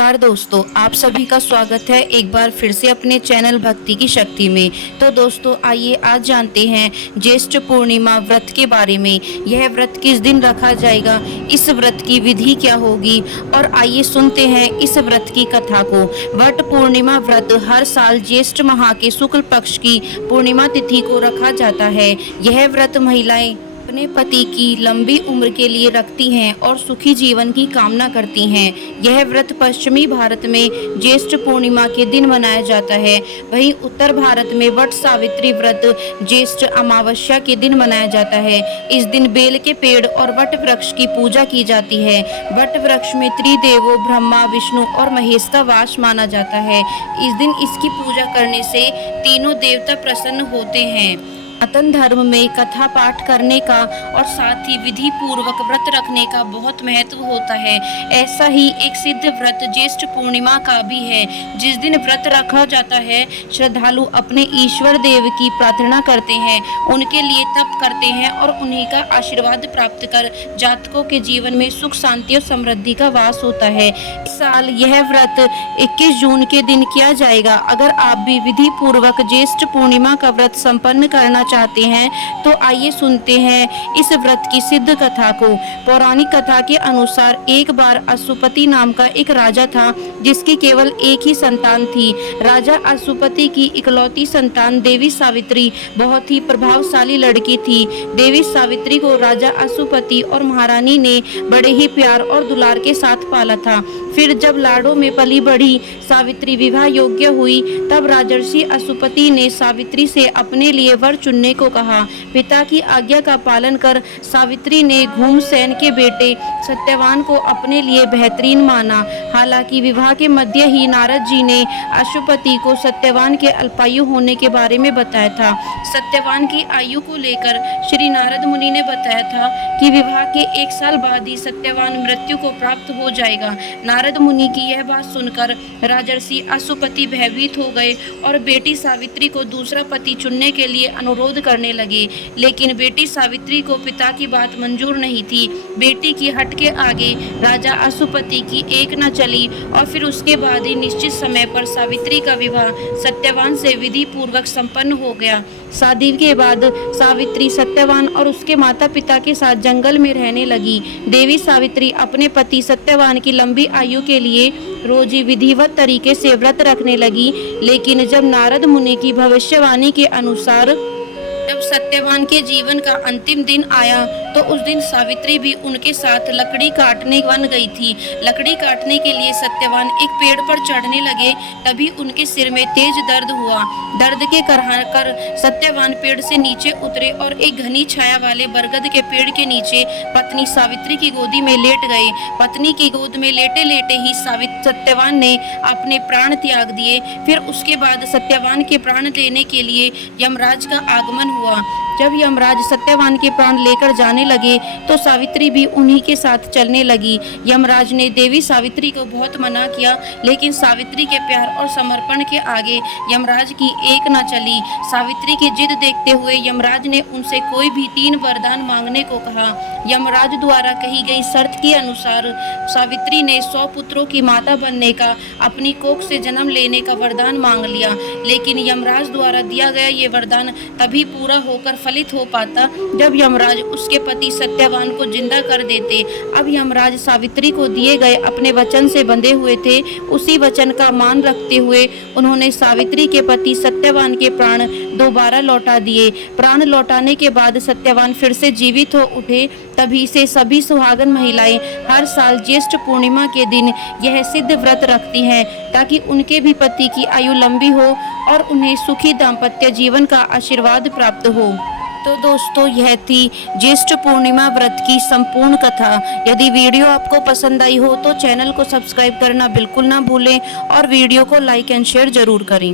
नमस्कार दोस्तों, आप सभी का स्वागत है एक बार फिर से अपने चैनल भक्ति की शक्ति में। तो दोस्तों आइए आज जानते हैं ज्येष्ठ पूर्णिमा व्रत के बारे में। यह व्रत किस दिन रखा जाएगा, इस व्रत की विधि क्या होगी और आइए सुनते हैं इस व्रत की कथा को। वट पूर्णिमा व्रत हर साल ज्येष्ठ माह के शुक्ल पक्ष की पूर्णिमा तिथि को रखा जाता है। यह व्रत महिलाएं अपने पति की लंबी उम्र के लिए रखती हैं और सुखी जीवन की कामना करती हैं। यह व्रत पश्चिमी भारत में ज्येष्ठ पूर्णिमा के दिन मनाया जाता है। वहीं उत्तर भारत में वट सावित्री व्रत ज्येष्ठ अमावस्या के दिन मनाया जाता है। इस दिन बेल के पेड़ और वट वृक्ष की पूजा की जाती है। वट वृक्ष में त्रिदेवों ब्रह्मा, विष्णु और महेश का वास माना जाता है। इस दिन इसकी पूजा करने से तीनों देवता प्रसन्न होते हैं। सनातन धर्म में कथा पाठ करने का और साथ ही विधि पूर्वक व्रत रखने का बहुत महत्व होता है। ऐसा ही एक सिद्ध व्रत ज्येष्ठ पूर्णिमा का भी है। जिस दिन व्रत रखा जाता है, श्रद्धालु अपने ईश्वर देव की प्रार्थना करते हैं, उनके लिए तप करते हैं और उन्हीं का आशीर्वाद प्राप्त कर जातकों के जीवन में सुख शांति और समृद्धि का वास होता है। इस साल यह व्रत 21 जून के दिन किया जाएगा। अगर आप भी विधि पूर्वक ज्येष्ठ पूर्णिमा का व्रत संपन्न करना चाहते हैं तो आइए सुनते हैं इस व्रत की सिद्ध कथा को। पौराणिक कथा के अनुसार एक बार अशुपति नाम का एक राजा था जिसकी केवल एक ही संतान थी। राजा अशुपति की इकलौती संतान देवी सावित्री बहुत ही प्रभावशाली लड़की थी। देवी सावित्री को राजा अशुपति और महारानी ने बड़े ही प्यार और दुलार के साथ पाला था। फिर जब लाड़ों में पली बढ़ी सावित्री विवाह योग्य हुई, तब राजर्षि अशुपति ने सावित्री से अपने लिए वर चुनने को कहा। पिता की आज्ञा का पालन कर सावित्री ने घूमसेन के बेटे सत्यवान को अपने लिए बेहतरीन माना। हालांकि विवाह के मध्य ही नारद जी ने अशुपति को सत्यवान के अल्पायु होने के बारे में बताया था। सत्यवान की आयु को लेकर श्री नारद मुनि ने बताया था कि विवाह के 1 साल बाद ही सत्यवान मृत्यु को प्राप्त हो जाएगा। नारद मुनि की यह बात सुनकर राजर्षि अशुपति भयभीत हो गए और बेटी सावित्री को दूसरा पति चुनने के लिए अनुरोध करने लगे। लेकिन बेटी सावित्री को पिता की बात मंजूर नहीं थी। बेटी की हट के आगे राजा अशुपति की एक न चली और फिर उसके बाद ही निश्चित समय पर सावित्री का विवाह सत्यवान से विधि पूर्वक संपन्न हो गया। शादी के बाद सावित्री सत्यवान और उसके माता पिता के साथ जंगल में रहने लगी। देवी सावित्री अपने पति सत्यवान की लंबी आयु के लिए रोज विधिवत तरीके से व्रत रखने लगी। लेकिन जब नारद मुनि की भविष्यवाणी के अनुसार जब सत्यवान के जीवन का अंतिम दिन आया तो उस दिन सावित्री भी उनके साथ लकड़ी काटने बन गई थी। लकड़ी काटने के लिए सत्यवान एक पेड़ पर चढ़ने लगे, तभी उनके सिर में तेज दर्द हुआ। दर्द के कर सत्यवान पेड़ से नीचे उतरे और एक घनी छाया वाले बरगद के पेड़ के नीचे पत्नी सावित्री की गोदी में लेट गए। पत्नी की गोद में लेटे लेटे ही सत्यवान ने अपने प्राण त्याग दिए। फिर उसके बाद सत्यवान के प्राण लेने के लिए यमराज का आगमन हुआ। जब यमराज सत्यवान के प्राण लेकर जाने लगे तो सावित्री भी उन्हीं के साथ चलने लगी। यमराज ने देवी सावित्री को बहुत मना किया, लेकिन सावित्री के प्यार और समर्पण के आगे यमराज की एक न चली। सावित्री की जिद देखते हुए यमराज ने उनसे कोई भी 3 वरदान मांगने को कहा। यमराज द्वारा कही गई शर्त के अनुसार सावित्री ने 100 पुत्रों की माता बनने का, अपनी कोख से जन्म लेने का वरदान मांग लिया। लेकिन यमराज द्वारा दिया गया ये वरदान तभी पूरा होकर फलित हो पाता जब यमराज उसके पति सत्यवान को जिंदा कर देते। अब यमराज सावित्री को दिए गए अपने वचन से बंधे हुए थे। उसी वचन का मान रखते हुए उन्होंने सावित्री के पति सत्यवान के प्राण दोबारा लौटा दिए। प्राण लौटाने के बाद सत्यवान फिर से जीवित हो उठे। तभी से सभी सुहागन महिलाएं हर साल ज्येष्ठ पूर्णिमा के दिन यह सिद्ध व्रत रखती हैं ताकि उनके भी पति की आयु लंबी हो और उन्हें सुखी दाम्पत्य जीवन का आशीर्वाद प्राप्त हो। तो दोस्तों यह थी ज्येष्ठ पूर्णिमा व्रत की संपूर्ण कथा। यदि वीडियो आपको पसंद आई हो तो चैनल को सब्सक्राइब करना बिल्कुल ना भूलें और वीडियो को लाइक एंड शेयर जरूर करें।